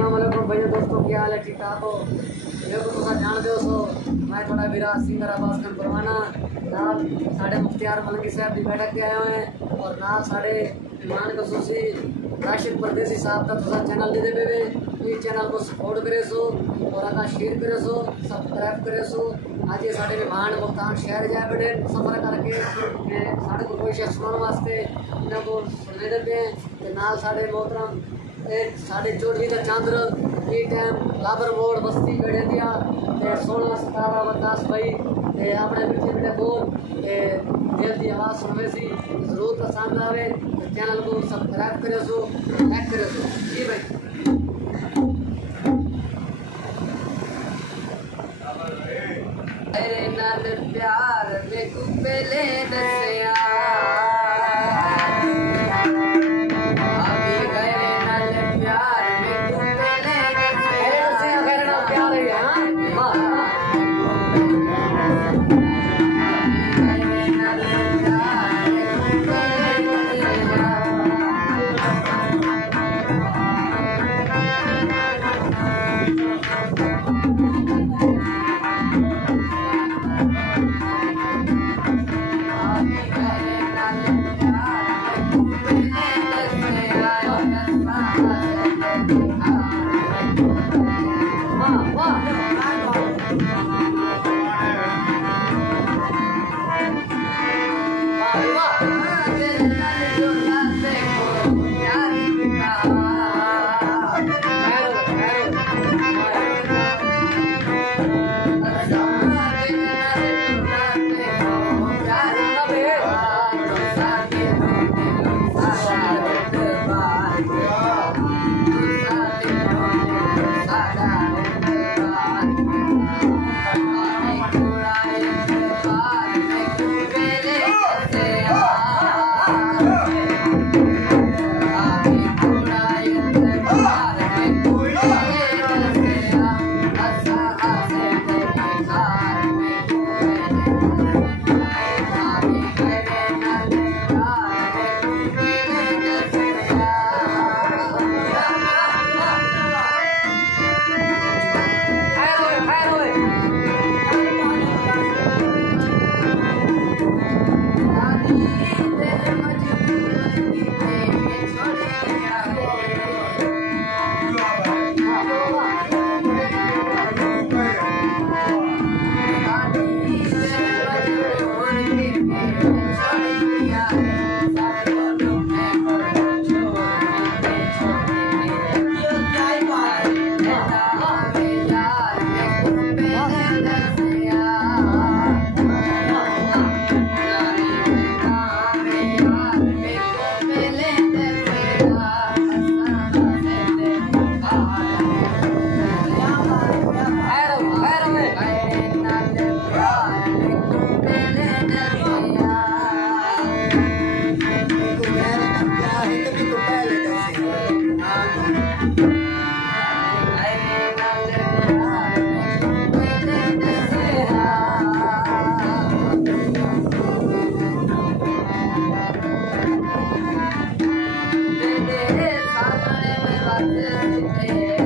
अस्सलाम वालेकुम भैया दोस्तों, क्या हाल है? ठीक ठाक हो? मेरे को तुम जान दो सो मैं थोड़ा विराज सिंगर अब्बास खान परवाना नाल साढ़े मुख्तियार मलंगी साहब की बैठक के आए हुए हैं और नाल साढ़े ईमान खसूसी राशिद परदेसी साहब का तुसा चैनल दे दे इस चैनल को सपोर्ट करे सो और आका शेयर करे सो सब्सक्राइब करे सो। आज ये साढ़े मेहमान मुल्तान शहर जाए बड़े सफ़र करके साढ़े को कोई शेर सुनाने वास्ते इन्हों को सुनने देते हैं कि नाल साढ़े मोहतरम एक साढ़े चौधरी का चांद्र ये टाइम लाबर मोड़ बस्ती बेड़े दिया 16 17 10 भाई अपने मिठे मिठे बोल दिल की आवाज़ सुनवे सी जरूर पसंद आवे चैनल को सब्सक्राइब करे सो लाइक करे सो जी भाई। अरे नाल प्यार में कुपले दसिया Yeah.